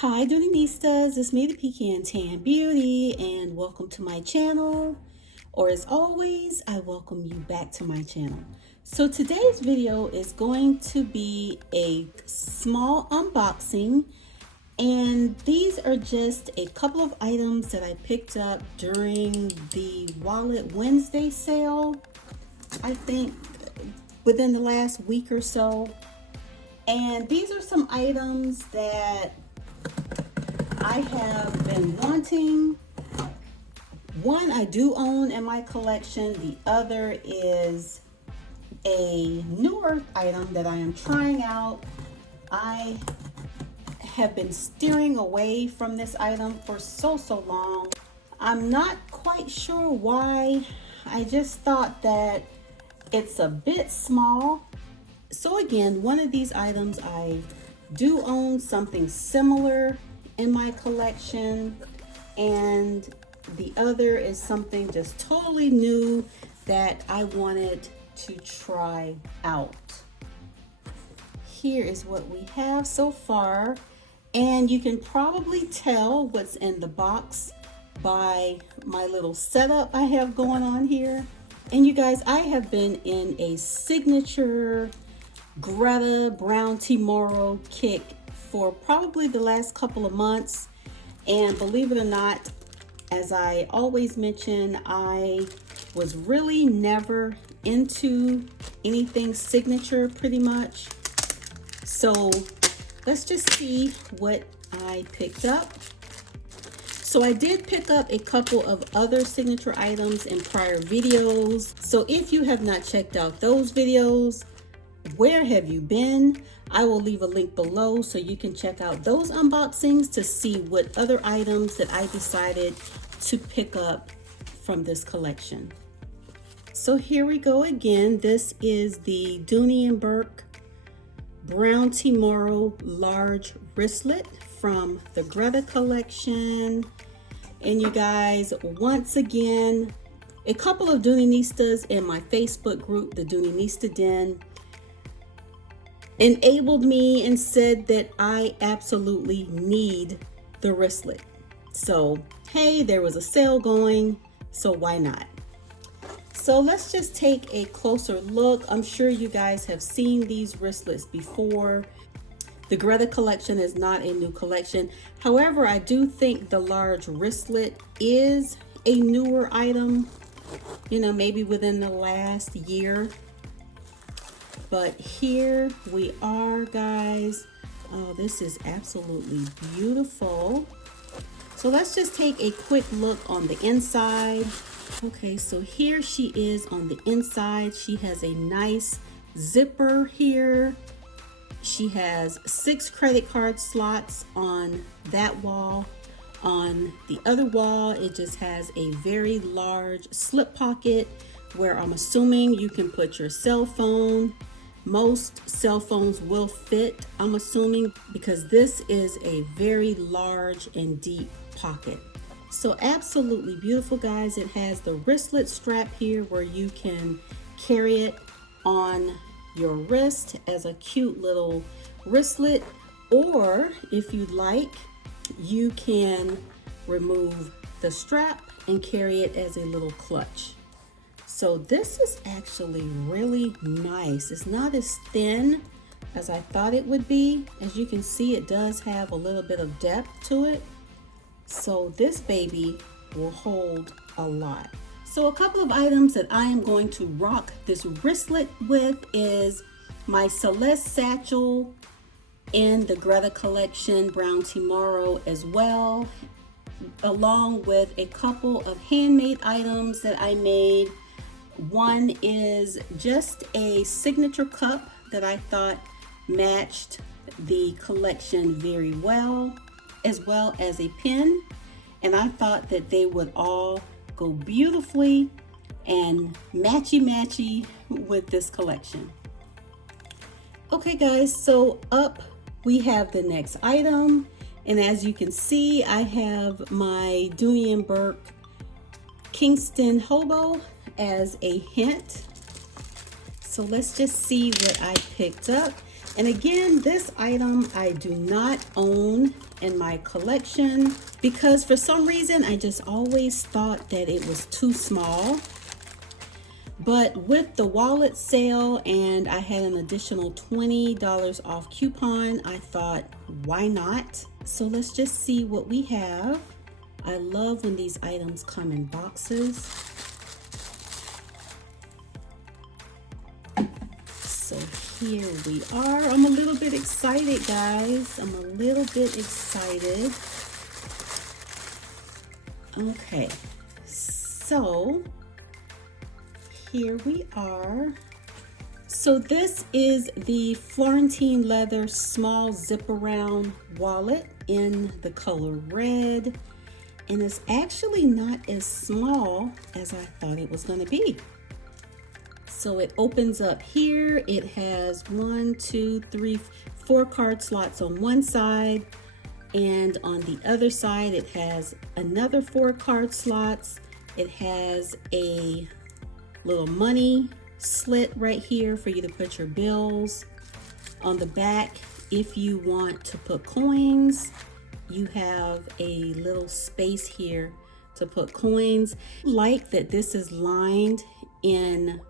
Hi Doonistas, it's me the Pecan Tan Beauty and welcome to my channel, or as always I welcome you back to my channel. So today's video is going to be a small unboxing, and these are just a couple of items that I picked up during the Wallet Wednesday sale, I think within the last week or so. And these are some items that I have been wanting. One I do own in my collection. The other is a newer item that I am trying out. I have been steering away from this item for so long. I'm not quite sure why. I just thought that it's a bit small. So again, one of these items I do own something similar in my collection, and the other is something just totally new that I wanted to try out. Here is what we have so far, and you can probably tell what's in the box by my little setup I have going on here. And you guys, I have been in a signature Greta Brown Tomorrow kick for probably the last couple of months, and believe it or not, as I always mention, I was really never into anything signature pretty much. So let's just see what I picked up. So I did pick up a couple of other signature items in prior videos, so if you have not checked out those videos, where have you been? I will leave a link below so you can check out those unboxings to see what other items that I decided to pick up from this collection. So here we go again. This is the Dooney Bourke Brown Tomorrow large wristlet from the Greta collection. And you guys, once again, a couple of Doonistas in my Facebook group, the Doonista Den, enabled me and said that I absolutely need the wristlet. So, hey, there was a sale going, so why not? So let's just take a closer look. I'm sure you guys have seen these wristlets before. The Greta collection is not a new collection. However, I do think the large wristlet is a newer item, you know, maybe within the last year. But here we are, guys. Oh, this is absolutely beautiful. So let's just take a quick look on the inside. Okay, so here she is on the inside. She has a nice zipper here. She has 6 credit card slots on that wall. On the other wall, it just has a very large slip pocket where I'm assuming you can put your cell phone. Most cell phones will fit, I'm assuming, because this is a very large and deep pocket. So absolutely beautiful, guys. It has the wristlet strap here where you can carry it on your wrist as a cute little wristlet, or if you'd like, you can remove the strap and carry it as a little clutch. So this is actually really nice. It's not as thin as I thought it would be. As you can see, it does have a little bit of depth to it. So this baby will hold a lot. So a couple of items that I am going to rock this wristlet with is my Celeste satchel in the Greta collection Brown Tomorrow as well, along with a couple of handmade items that I made. One is just a signature cup that I thought matched the collection very well, as well as a pin. And I thought that they would all go beautifully and matchy-matchy with this collection. Okay guys, so up we have the next item. And as you can see, I have my Dooney Bourke Kingston Hobo as a hint. So let's just see what I picked up. And again, this item I do not own in my collection because for some reason I just always thought that it was too small. But with the wallet sale and I had an additional $20 off coupon, I thought, why not? So let's just see what we have. I love when these items come in boxes. So here we are. I'm a little bit excited, guys. I'm a little bit excited. Okay, so here we are. So this is the Florentine leather small zip around wallet in the color red. And it's actually not as small as I thought it was going to be. So it opens up here. It has 4 card slots on one side. And on the other side, it has another 4 card slots. It has a little money slit right here for you to put your bills. On the back, if you want to put coins, you have a little space here to put coins. I like that this is lined in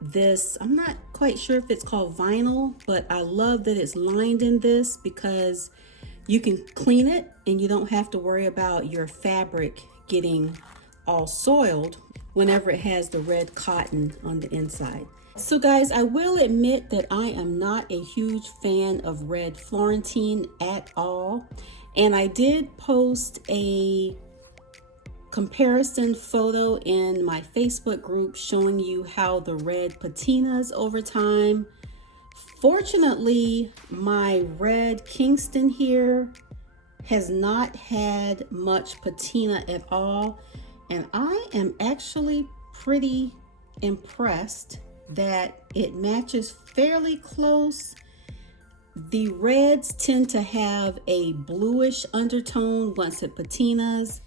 this, I'm not quite sure if it's called vinyl, but I love that it's lined in this because you can clean it and you don't have to worry about your fabric getting all soiled whenever it has the red cotton on the inside. So guys, I will admit that I am not a huge fan of red Florentine at all. And I did post a comparison photo in my Facebook group showing you how the red patinas over time. Fortunately, my red Kingston here has not had much patina at all. And I am actually pretty impressed that it matches fairly close. The reds tend to have a bluish undertone once it patinas.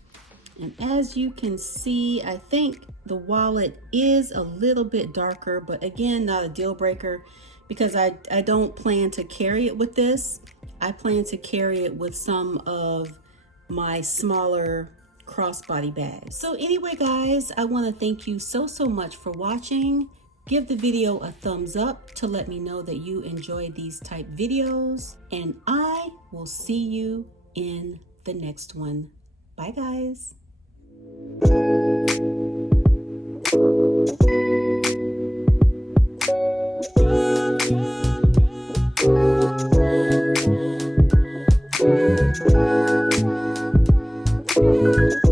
And as you can see, I think the wallet is a little bit darker, but again, not a deal breaker because I don't plan to carry it with this. I plan to carry it with some of my smaller crossbody bags. So anyway, guys, I want to thank you so much for watching. Give the video a thumbs up to let me know that you enjoy these type videos, and I will see you in the next one. Bye, guys. Thank you.